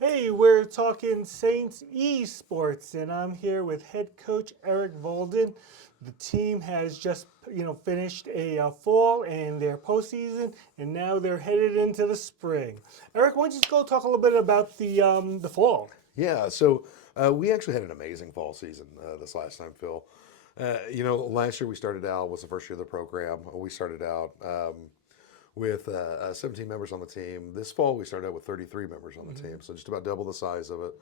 Hey, we're talking Saints esports, and I'm here with head coach Eric Volden. The team has just, finished a fall and their postseason, and now they're headed into the spring. Eric, why don't you just go talk a little bit about the fall? Yeah, so we actually had an amazing fall season this last time, Phil. Last year we started out was the first year of the program. We started out with 17 members on the team. This fall we started out with 33 members on the team, so just about double the size of it,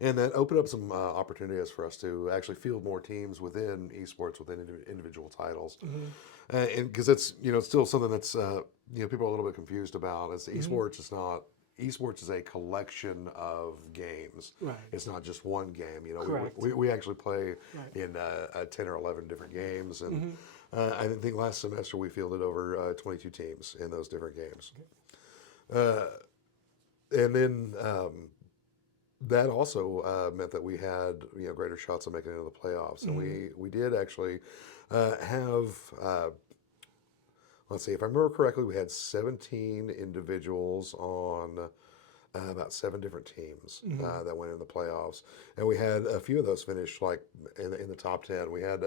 and that opened up some opportunities for us to actually field more teams within esports within individual titles, and because it's it's still something that's people are a little bit confused about. It's esports. It's not. Esports is a collection of games. Right. It's not just one game. Correct. We actually play Right. in 10 or 11 different games. And I think last semester we fielded over 22 teams in those different games. Uh, and then that also meant that we had greater shots of making it into the playoffs. And we did actually have let's see, if I remember correctly, we had 17 individuals on about seven different teams that went in the playoffs, and we had a few of those finish like in the top 10. We had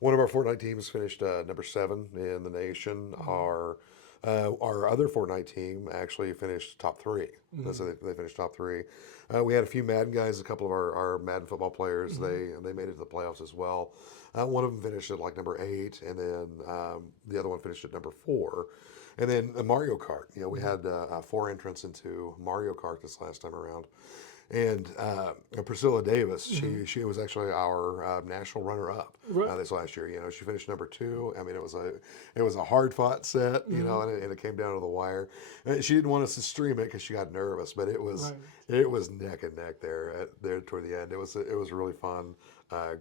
one of our Fortnite teams finished number 7 in the nation. Our other Fortnite team actually finished top 3. So they finished top 3. We had a few Madden guys, a couple of our Madden football players. They made it to the playoffs as well. One of them finished at like number 8, and then the other one finished at number 4. And then Mario Kart. We had 4 entrants into Mario Kart this last time around. And Priscilla Davis, she was actually our national runner-up Right. this last year. She finished number 2. I mean, it was a hard-fought set, and it came down to the wire. And she didn't want us to stream it because she got nervous, but Right. it was neck and neck there toward the end. It was really fun.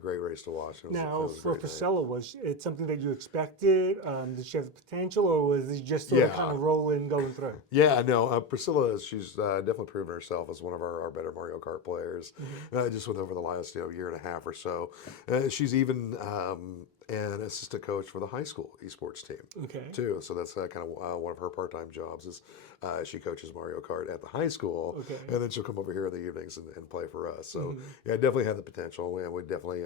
Great race to watch. It Now, was a for great night. Priscilla, was it something that you expected? Did she have the potential, or was it just sort of kind Yeah. of rolling, going through? Yeah, no, Priscilla, she's definitely proven herself as one of our better Mario Kart players, just with over the last year and a half or so. She's even an assistant coach for the high school esports team Okay. too. So that's kind of one of her part-time jobs is she coaches Mario Kart at the high school, Okay. and then she'll come over here in the evenings and play for us. So yeah, definitely had the potential, and we definitely.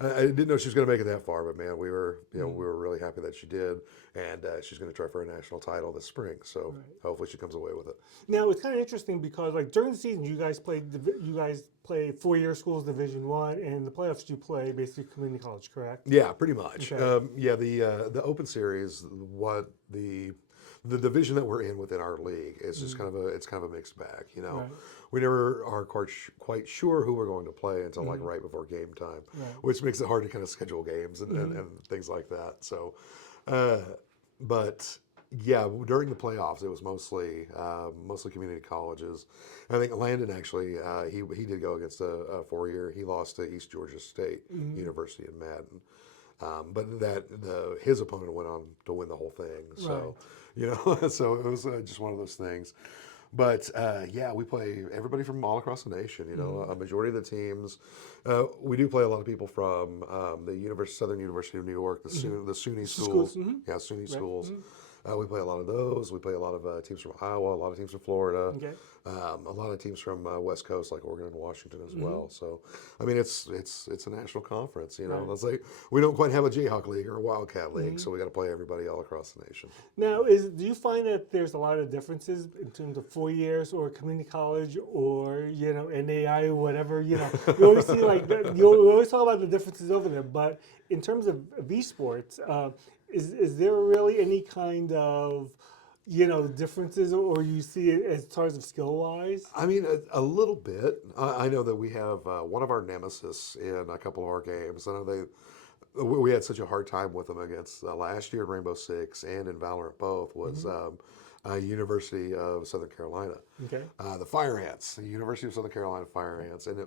I didn't know she was going to make it that far, but man, we were really happy that she did, and she's going to try for a national title this spring. So Right. hopefully she comes away with it. Now it's kind of interesting because like during the season, you guys play 4-year schools Division One, and in the playoffs you play basically community college, correct? Yeah, pretty much. Okay. Yeah, the Open Series, what the division that we're in within our league is just it's kind of a mixed bag. Right. We never are quite sure who we're going to play until like right before game time, Right. which makes it hard to kind of schedule games and things like that. So, uh, but yeah, during the playoffs, it was mostly community colleges. I think Landon actually he did go against a 4-year. He lost to East Georgia State University in Madden. But his opponent went on to win the whole thing. So, so it was just one of those things. But yeah, we play everybody from all across the nation. A majority of the teams. We do play a lot of people from the Southern University of New York, the SUNY Schools. schools. Yeah, SUNY Right. schools. We play a lot of those. We play a lot of teams from Iowa, a lot of teams from Florida, Okay. a lot of teams from West Coast, like Oregon and Washington as well. So, I mean, it's a national conference. Right. Let's say we don't quite have a Jayhawk league or a Wildcat league, so we got to play everybody all across the nation. Now, do you find that there's a lot of differences in terms of 4 years or community college or NAI or whatever? You always see you always talk about the differences over there, but in terms of esports, is there really any kind of differences, or you see it as far as skill wise? I mean, a little bit. I know that we have one of our nemesis in a couple of our games. I know we had such a hard time with them against last year in Rainbow Six and in Valorant both was University of Southern Carolina. Okay. The Fire Ants, the University of Southern Carolina Fire Ants, and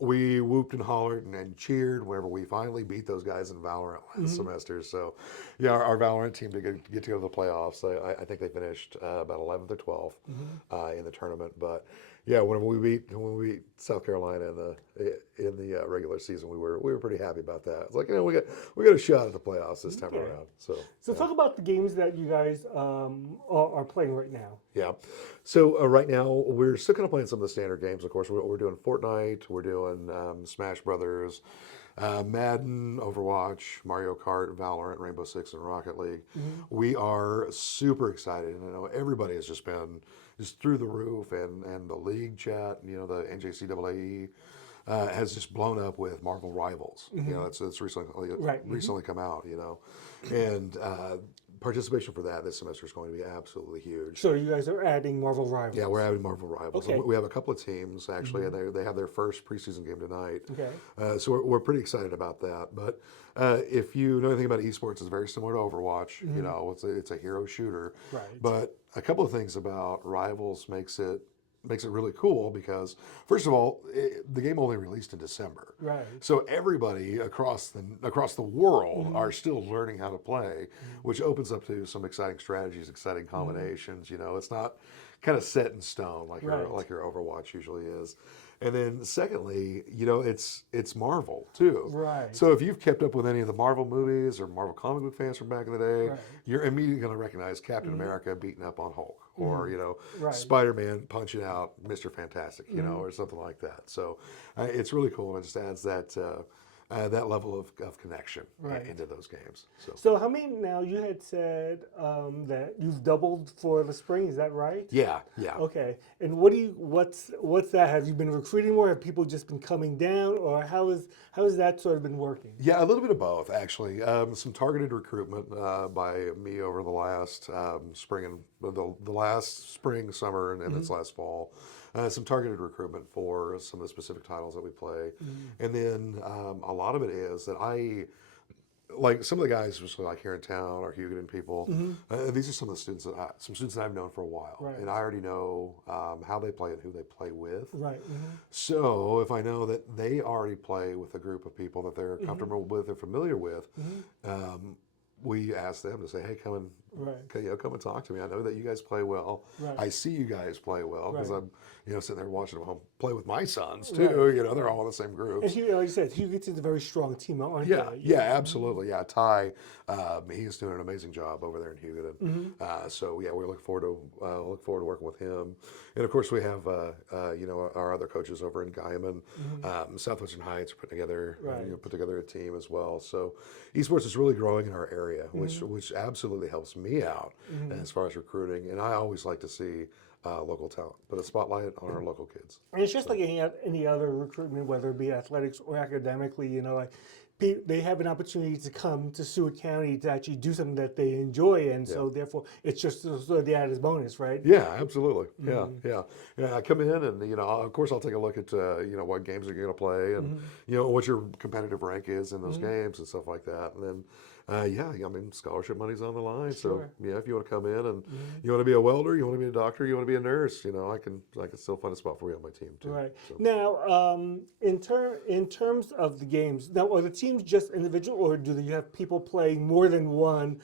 we whooped and hollered and cheered whenever we finally beat those guys in Valorant last semester. So, yeah, our Valorant team to get to go to the playoffs. I think they finished about 11th or 12th in the tournament. But yeah, when we beat South Carolina in the regular season, we were pretty happy about that. It's like, we got a shot at the playoffs this time Okay. around. So So yeah. talk about the games that you guys are playing right now. Yeah. So right now we're still kind of playing some of the standard games. Of course, we're doing Fortnite, we're doing Smash Brothers, Madden, Overwatch, Mario Kart, Valorant, Rainbow Six, and Rocket League. We are super excited, and I know everybody has just been just through the roof, and the league chat, the NJCAA. Has just blown up with Marvel Rivals. It's recently Right. recently come out. And participation for that this semester is going to be absolutely huge. So you guys are adding Marvel Rivals. Yeah, we're having Marvel Rivals. Okay. We have a couple of teams actually, and they have their first preseason game tonight. Okay. So we're pretty excited about that. But if you know anything about esports, it's very similar to Overwatch. It's a hero shooter. Right. But a couple of things about Rivals makes it really cool because, first of all, the game only released in December. Right. So everybody across the world are still learning how to play, which opens up to some exciting strategies, exciting combinations. It's not kind of set in stone like your Overwatch usually is. And then secondly, it's Marvel too. Right. So if you've kept up with any of the Marvel movies or Marvel comic book fans from back in the day, you're immediately going to recognize Captain America beating up on Hulk, or Spider-Man punching out Mr. Fantastic, or something like that. So it's really cool, and it just adds that level of connection into those games. So how many now? You had said that you've doubled for the spring. Is that right? Yeah. Okay. And what's that? Have you been recruiting more? Have people just been coming down, or how has that sort of been working? Yeah, a little bit of both, actually. Some targeted recruitment by me over the last spring and the last spring, summer, and this last fall. Some targeted recruitment for some of the specific titles that we play, and then a lot of it is that like some of the guys, especially like here in town, or Hugoton people. These are some of the students that I've known for a while, and I already know how they play and who they play with. Right. So if I know that they already play with a group of people that they're comfortable with, they're familiar with, we ask them to say, "Hey, come and talk to me. I know that you guys play well. I see you guys play well because I'm, sitting there watching them play with my sons too. They're all in the same group." And like you said, Hugoton's a very strong team, aren't Yeah, they? yeah, absolutely. Yeah, Ty, he's doing an amazing job over there in Hugoton. So yeah, we look forward to working with him. And of course, we have our other coaches over in Guyman, Southwestern Heights put together a team as well. So esports is really growing in our area, which absolutely helps me out as far as recruiting. And I always like to see local talent, put a spotlight on our local kids. And it's just like any other recruitment, whether it be athletics or academically, they have an opportunity to come to Seward County to actually do something that they enjoy, and so therefore it's just sort of the added bonus, right? Yeah, absolutely. Yeah. I come in and of course I'll take a look at what games are you going to play and what your competitive rank is in those games and stuff like that, and then. Scholarship money's on the line. Sure. So if you want to come in and you want to be a welder, you want to be a doctor, you want to be a nurse, I can still find a spot for you on my team too. Right. So. Now, in terms of the games, now are the teams just individual, or do you have people playing more than one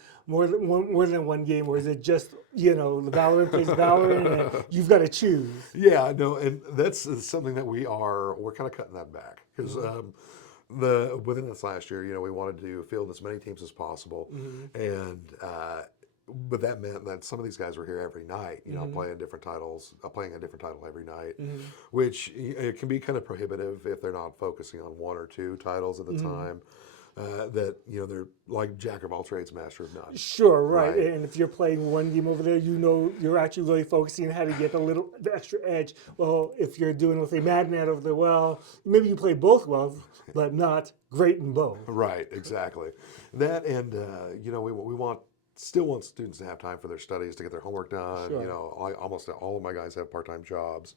game, or is it just the Valorant plays Valorant and you've got to choose? Yeah, no, and that's something that we're kind of cutting that back because. Within this last year, we wanted to field as many teams as possible, and but that meant that some of these guys were here every night, playing different titles, playing a different title every night, which it can be kind of prohibitive if they're not focusing on one or two titles at the time. That they're like jack of all trades, master of none. Sure, right. And if you're playing one game over there, you're actually really focusing on how to get the extra edge. Well, if you're doing, let's say, Madden over there, well, maybe you play both well, but not great in both. Right, exactly. That and we still want students to have time for their studies, to get their homework done. Sure. Almost all of my guys have part-time jobs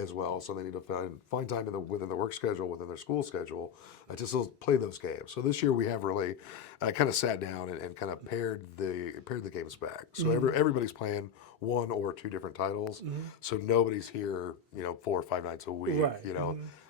as well, so they need to find time within the work schedule, within their school schedule, to still play those games. So this year we have really kind of sat down and kind of paired the games back. So everybody's playing one or two different titles. So nobody's here, 4 or 5 nights a week. Right.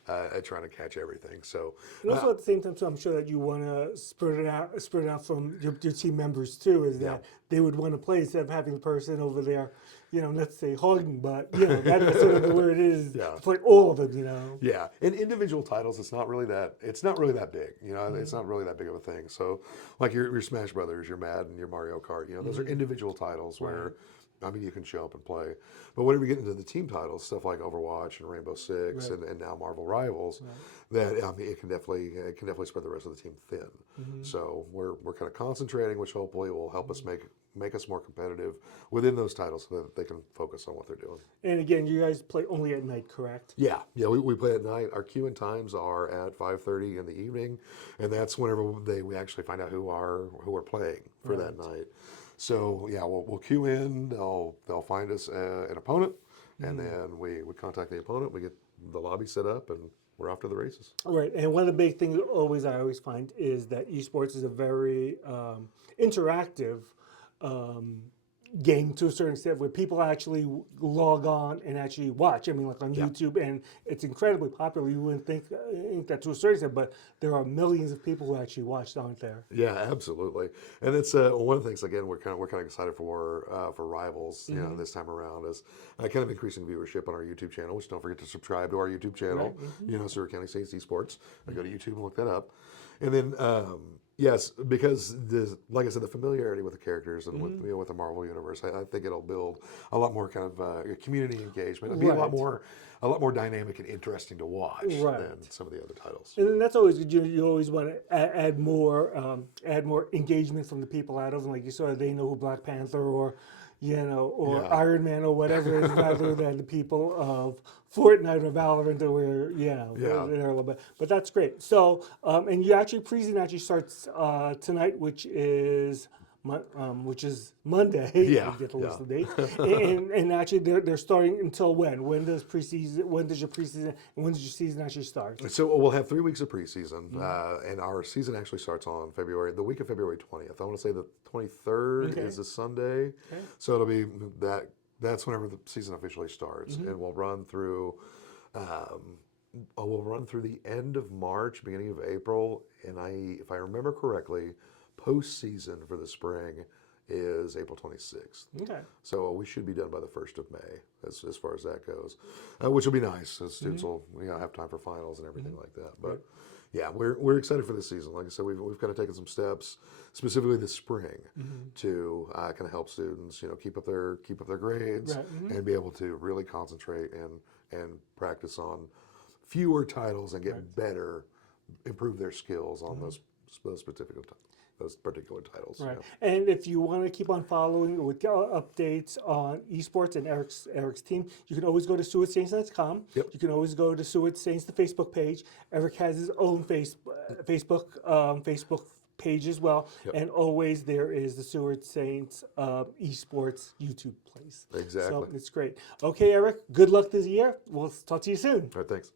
trying to catch everything. So And also at the same time, too, I'm sure that you want to spread it out from your team members too. Is Yeah. that they would want to play instead of having the person over there, let's say hogging, but that's sort of the word is Yeah. to play all of them. yeah, in individual titles, it's not really that big. It's not really that big of a thing. So, like your Smash Brothers, your Madden, your Mario Kart, those are individual titles where, I mean, you can show up and play. But whenever you get into the team titles, stuff like Overwatch and Rainbow Six Right. and now Marvel Rivals, that I mean, it can definitely spread the rest of the team thin. So we're kind of concentrating, which hopefully will help us make us more competitive within those titles, so that they can focus on what they're doing. And again, you guys play only at night, correct? Yeah, we play at night. Our queuing times are at 5:30 in the evening, and that's whenever we actually find out who are playing for that night. So yeah, we'll queue in. They'll find us an opponent, and then we contact the opponent. We get the lobby set up, and we're off to the races. All right, and one of the big things I always find is that esports is a very interactive game to a certain extent, where people actually log on and actually watch. I mean, like on YouTube, and it's incredibly popular. You wouldn't think that to a certain extent, but there are millions of people who actually watch, aren't there? Yeah, absolutely. And it's one of the things, again, we're kind of excited for Rivals. This time around is kind of increasing viewership on our YouTube channel. Which don't forget to subscribe to our YouTube channel. Surrey County Saints Esports. Go to YouTube and look that up. And then yes, because like I said, the familiarity with the characters and with the Marvel universe, I think it'll build a lot more kind of community engagement. It'll be a lot more dynamic and interesting to watch than some of the other titles. And then that's always good. You always want to add more engagement from the people out of them, like you saw. They know who Black Panther or Iron Man or whatever it is, rather than the people of Fortnite or Valorant, or where they're a little bit. But that's great. So and you actually preseason starts tonight, which is Monday. Yeah, I get to list the date. and actually they're starting until when? When does your preseason and when does your season actually start? So we'll have 3 weeks of preseason, and our season actually starts on the week of February 20th. I want to say the 23rd is a Sunday, so it'll be that's whenever the season officially starts, and we'll run through the end of March, beginning of April, and if I remember correctly, postseason for the spring is April 26th. Okay. So we should be done by the 1st of May as far as that goes, which will be nice. As students will have time for finals and everything like that. But yeah, we're excited for this season. Like I said, we've kind of taken some steps, specifically this spring, to kind of help students, keep up their grades and be able to really concentrate and practice on fewer titles and get better, improve their skills on those particular titles. Right. And if you want to keep on following with updates on esports and Eric's team, you can always go to SewardSaints.com. Yep. You can always go to Seward Saints, the Facebook page. Eric has his own Facebook page as well. Yep. And always there is the Seward Saints esports YouTube place. Exactly. So it's great. Okay, Eric, good luck this year. We'll talk to you soon. All right, thanks.